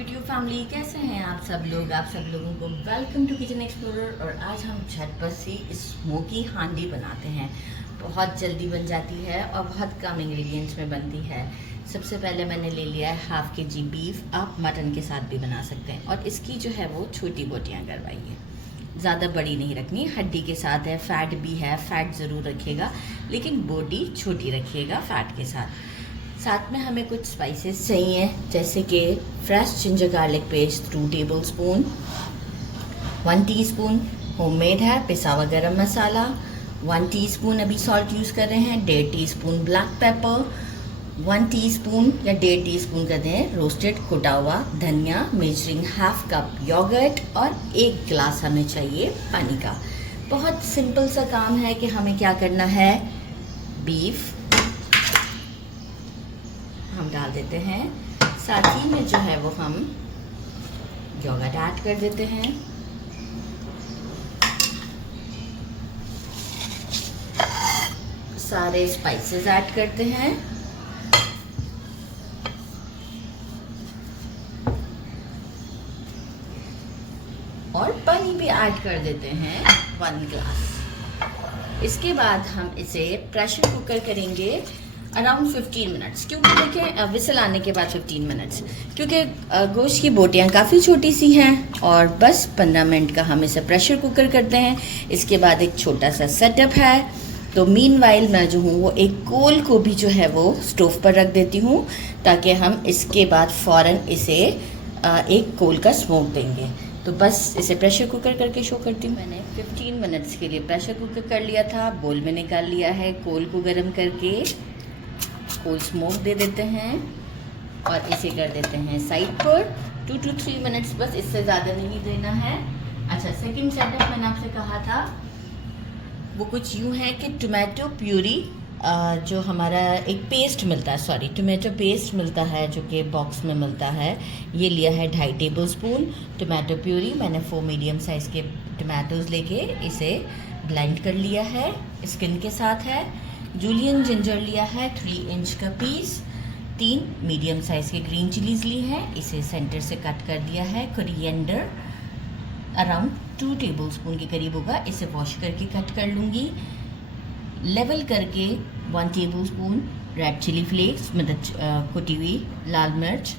YouTube family, कैसे हैं आप सब लोग। आप सब लोगों को वेलकम टू किचन एक्सप्लोरर। और आज हम झटपट सी स्मोकी हांडी बनाते हैं। बहुत जल्दी बन जाती है और बहुत कम इंग्रेडिएंट्स में बनती है। सबसे पहले मैंने ले लिया है हाफ kg बीफ। आप मटन के साथ भी बना सकते हैं। और इसकी जो है वो छोटी बोटियाँ करवाई है, ज़्यादा बड़ी नहीं रखनी। हड्डी के साथ है, फैट भी है, फैट ज़रूर रखिएगा लेकिन बोटी छोटी रखिएगा फैट के साथ। साथ में हमें कुछ स्पाइसेस चाहिए, जैसे कि fresh ginger garlic paste 2 tablespoon, 1 teaspoon homemade है पिसा हुआ गरम मसाला, 1 टीस्पून अभी सॉल्ट यूज़ कर रहे हैं, 1.5 टीस्पून ब्लैक पेपर, 1 टीस्पून या 1.5 टीस्पून कर दें रोस्टेड कुटा हुआ धनिया, मेजरिंग हाफ कप योगर्ट और 1 गिलास हमें चाहिए पानी का। बहुत सिंपल सा काम है कि हमें क्या करना है। बीफ हम डाल देते हैं, साथ ही में जो है वो हम योगर्ट ऐड कर देते हैं। सारे स्पाइसेस ऐड करते हैं और पानी भी ऐड कर देते हैं 1 गिलास। इसके बाद हम इसे प्रेशर कुकर करेंगे अराउंड 15 मिनट्स, क्योंकि देखें विसल आने के बाद 15 मिनट्स, क्योंकि गोश्त की बोटियाँ काफ़ी छोटी सी हैं। और बस 15 मिनट का हम इसे प्रेशर कुकर करते हैं। इसके बाद एक छोटा सा सेटअप है, तो मीनवाइल मैं जो हूँ वो एक कोल को भी जो है वो स्टोव पर रख देती हूँ, ताकि हम इसके बाद फ़ौरन इसे एक कोल का स्मोक देंगे। तो बस इसे प्रेशर कुकर करके शो करती हूँ। मैंने 15 मिनट्स के लिए प्रेशर कुकर कर लिया था, बोल में निकाल लिया है। कोल को गर्म करके कोल स्मोक दे देते हैं और इसे कर देते हैं साइड पर 2 to 3 मिनट्स, बस इससे ज़्यादा नहीं देना है। अच्छा, सेकंड सेटअप मैंने आपसे कहा था वो कुछ यूँ है कि टोमेटो प्यूरी जो हमारा एक पेस्ट मिलता है, टोमेटो पेस्ट मिलता है जो कि बॉक्स में मिलता है, ये लिया है 2.5 टेबलस्पून टोमेटो प्यूरी। मैंने 4 मीडियम साइज़ के टोमेटोज़ लेके इसे ब्लेंड कर लिया है, स्किन के साथ है। जूलियन जिंजर लिया है 3 इंच का पीस, 3 मीडियम साइज़ के ग्रीन चिलीज़ ली हैं, इसे सेंटर से कट कर दिया है। कोरिएंडर अराउंड 2 टेबलस्पून के करीब होगा, इसे वॉश करके कट कर लूँगी। लेवल करके 1 टेबलस्पून रेड चिली फ्लेक्स मतलब कुटी हुई लाल मिर्च,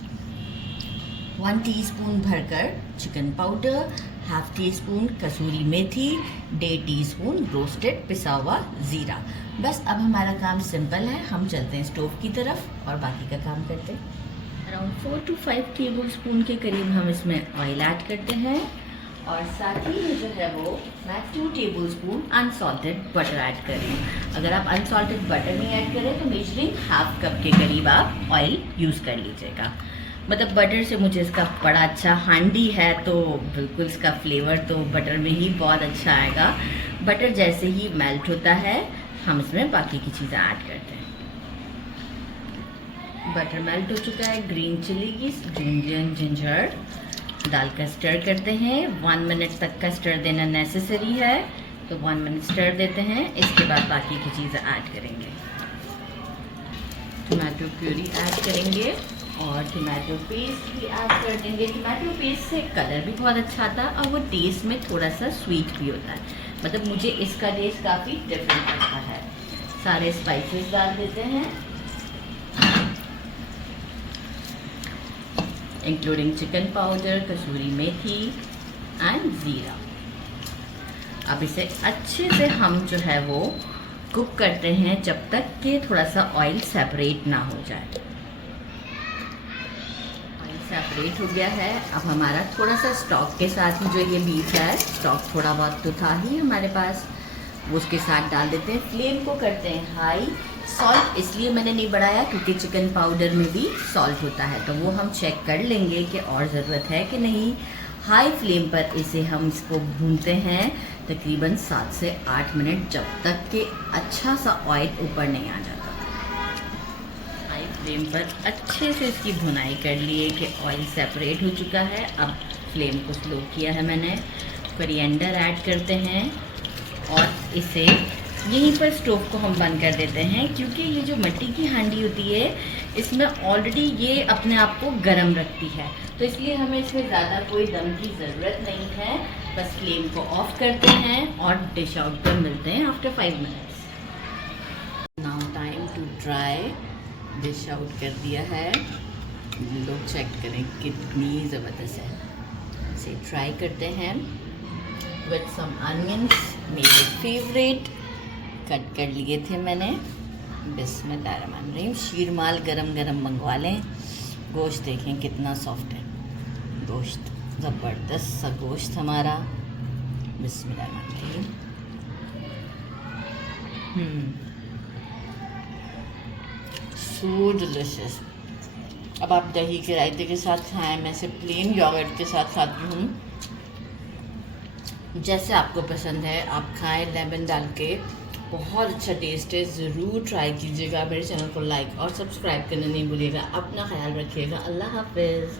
1 टीस्पून भरकर chicken powder, half teaspoon कसूरी मेथी, 1.5 टीस्पून रोस्टेड पिसा हुआ ज़ीरा। बस अब हमारा काम सिंपल है, हम चलते हैं स्टोव की तरफ और बाकी का काम करते हैं। अराउंड 4 to 5 टेबलस्पून के करीब हम इसमें ऑयल ऐड करते हैं और साथ ही में जो है वो मैं 2 टेबलस्पून अनसॉल्टेड बटर ऐड कर रही हूँ। अगर आप अनसॉल्टेड बटर नहीं ऐड करें तो मेजरिंग हाफ कप के करीब आप ऑयल यूज़ कर लीजिएगा। मतलब बटर से मुझे इसका बड़ा अच्छा हांडी है, तो बिल्कुल इसका फ्लेवर तो बटर में ही बहुत अच्छा आएगा। बटर जैसे ही मेल्ट होता है हम इसमें बाकी की चीज़ें ऐड करते हैं। बटर मेल्ट हो चुका है, ग्रीन चिली की जूलियन जिंजर डालकर स्टर करते हैं। 1 मिनट तक का स्टर देना नेसेसरी है, तो 1 मिनट स्टर देते हैं। इसके बाद बाकी की चीज़ें ऐड करेंगे। टोमेटो प्यूरी ऐड करेंगे और टोमेटो पेस्ट भी ऐड कर देंगे। टोमेटो पेस्ट से कलर भी बहुत अच्छा आता है और वो टेस्ट में थोड़ा सा स्वीट भी होता है, मतलब मुझे इसका टेस्ट काफ़ी डिफरेंट लगता है। सारे स्पाइसेस डाल देते हैं including chicken powder, kasuri methi and ज़ीरा। अब इसे अच्छे से हम जो है वो कुक करते हैं जब तक कि थोड़ा सा ऑयल सेपरेट ना हो जाए। ऑयल सेपरेट हो गया है, अब हमारा थोड़ा सा स्टॉक के साथ ही जो ये बीफ है, स्टॉक थोड़ा बहुत तो था ही हमारे पास, वो उसके साथ डाल देते हैं। फ्लेम को करते हैं हाई। सॉल्ट इसलिए मैंने नहीं बढ़ाया क्योंकि चिकन पाउडर में भी सॉल्ट होता है, तो वो हम चेक कर लेंगे कि और ज़रूरत है कि नहीं। हाई फ्लेम पर इसे हम इसको भूनते हैं तकरीबन 7 से 8 मिनट, जब तक कि अच्छा सा ऑयल ऊपर नहीं आ जाता। हाई फ्लेम पर अच्छे से इसकी भुनाई कर लिए कि ऑयल सेपरेट हो चुका है। अब फ्लेम को स्लो किया है मैंने। कोरिएंडर ऐड करते हैं और इसे यहीं पर स्टोव को हम बंद कर देते हैं, क्योंकि ये जो मिट्टी की हांडी होती है इसमें ऑलरेडी ये अपने आप को गर्म रखती है, तो इसलिए हमें इसमें ज़्यादा कोई दम की ज़रूरत नहीं है। बस फ्लेम को ऑफ करते हैं और डिश आउट पर मिलते हैं after 5 minutes. Now time to try. Dish out कर दिया है, लोग चेक करें कितनी ज़बरदस्त है। इसे ट्राई करते हैं विद सम अनियंस, मेरे फेवरेट कट कर लिए थे मैंने। बिस्मिल्लाहिर्रहमानिर्रहीम। शीरमाल गरम गरम मंगवा लें। गोश्त देखें कितना सॉफ्ट है, गोश्त ज़बरदस्त सा गोश्त हमारा। बिस्मिल्लाहिर्रहमानिर्रहीम। So delicious. अब आप दही के रायते के साथ खाएं, मैं इसे प्लेन योगर्ट के साथ खाती हूँ, जैसे आपको पसंद है आप खाएं लेमन डाल के। बहुत अच्छा टेस्ट है, ज़रूर ट्राई कीजिएगा। मेरे चैनल को लाइक और सब्सक्राइब करना नहीं भूलिएगा। अपना ख्याल रखिएगा। अल्लाह हाफिज़।